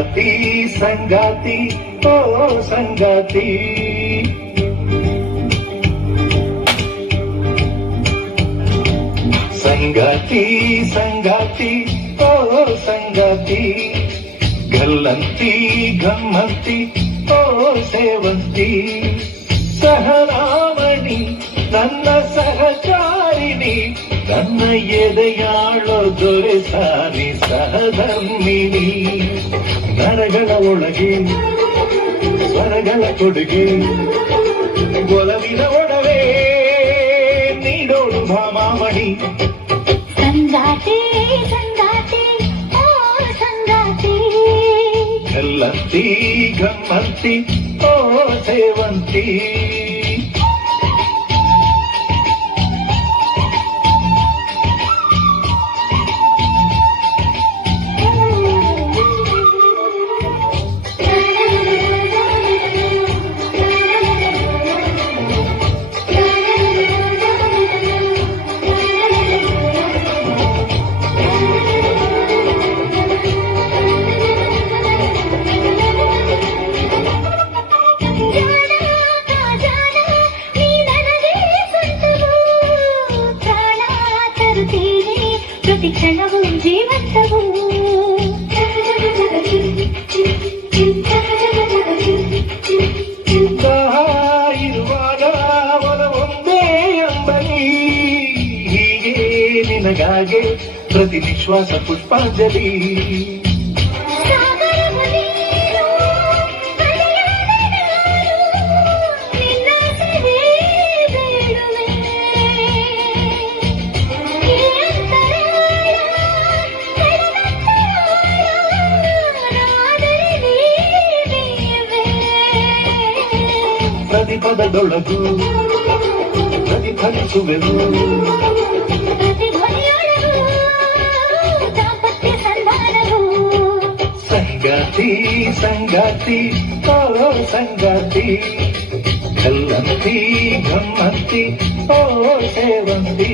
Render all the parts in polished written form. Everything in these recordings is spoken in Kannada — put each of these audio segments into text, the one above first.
ಸಂಗಾತಿ ಸಂಗಾತಿ ಓ ಸಂಗಾತಿ ಸಂಗಾತಿ ಸಂಗಾತಿ ಓ ಸಂಗಾತಿ ಗಲ್ಲಂತಿ ಗಮ್ಮಂತಿ ಓ ಸೇವಂತಿ ಸಹರಾಮಣಿ ನನ್ನ ಸಹಚಾರಿಣಿ ನನ್ನ ಎದೆಯಾಳೋ ದೊರೆಸಾನಿ ಸಹಧರ್ಮಿಣಿ ನರಗಳ ಒಳಗೆ ಸ್ವರಗಳ ಕೊಡುಗೆ ಒಲವಿನ ಒಡವೆ ನೀಡೋಳು ಭಾಮಾಮಣಿ ಸಂಗಾತಿ ಸಂಗಾತಿ ಓ ಸಂಗಾತಿ ಗಲ್ಲಂತಿ ಗಮ್ಮಂತಿ ಓ ಸೇವಂತಿ ಪ್ರತಿ ಕ್ಷಣವೂ ಜೀವಂತವು ಇರುವಾಗ ಒಲವೊಂದೇ ಅಂಬಲಿ ಹೀಗೆ ನಿನಗಾಗೆ ಪ್ರತಿ ನಿಶ್ವಾಸ ಪುಷ್ಪಾಂಜಲಿ ಪ್ರತಿಪದದೊಳಗು ಪ್ರತಿಫಲಿಸುವೆವು ಸಂಗಾತಿ ಸಂಗಾತಿ ಓ ಸಂಗಾತಿ ಗಲ್ಲಂತಿ ಗಮ್ಮಂತಿ ಓ ಸೇವಂತಿ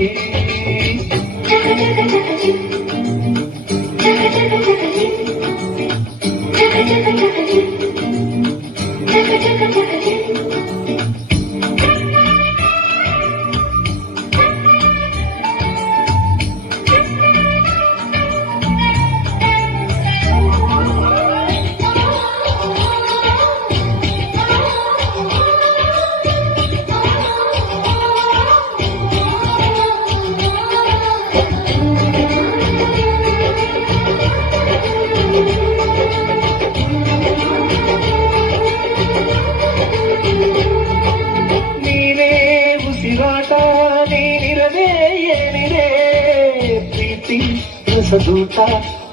ಸದೂತ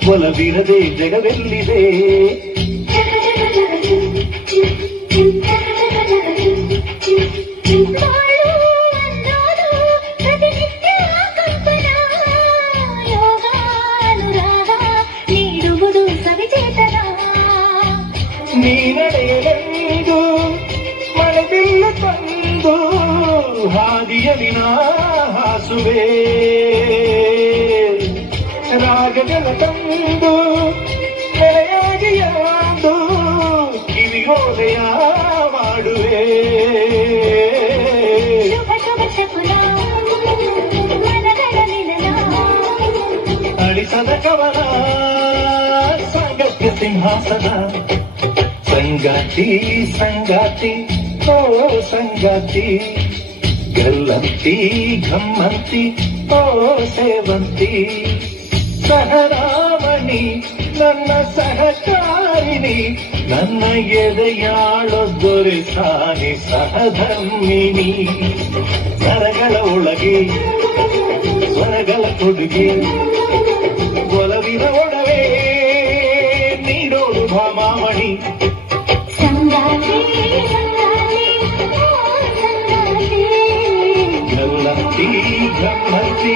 ಒಲವಿರದೆ ಜಗವೆಲ್ಲಿದೆ ನೀಡುವುದು ಸವಿಚೇತನ ನೀನಡೆಯಲೆಂದು ಮಳೆಬಿಲ್ಲು ತಂದು ಹಾದಿಯಲಿನ ಹಾಸುವೆ ರಾಗಗಳ ತಂದು ನೆರೆಯಾಗಿಯಾದು ಕಿವಿಯೋದಯ ಮಾಡುವೆ ಅಳಿಸದ ಕವನ ಸಾಂಗತ್ಯ ಸಿಂಹಾಸನ ಸಂಗಾತಿ ಸಂಗಾತಿ ಓ ಸಂಗಾತಿ ಗಲ್ಲಂತಿ ಗಮ್ಮಂತಿ ಓ ಸೇವಂತಿ ಸಹರಾಮಣಿ ನನ್ನ ಸಹಚಾರಿಣಿ ನನ್ನ ಎದೆಯಾಳೋ ದೊರೆಸಾನಿ ಸಹಧರ್ಮಿಣಿ ನರಗಳ ಒಳಗೆ ಸ್ವರಗಳ ಕೊಡುಗೆ ಒಲವಿನ ಒಡವೆ ನೀಡೋಳು ಭಾಮಾಮಣಿ ಸಂಗಾತಿ ಗಲ್ಲಂತಿ ಗಮ್ಮಂತಿ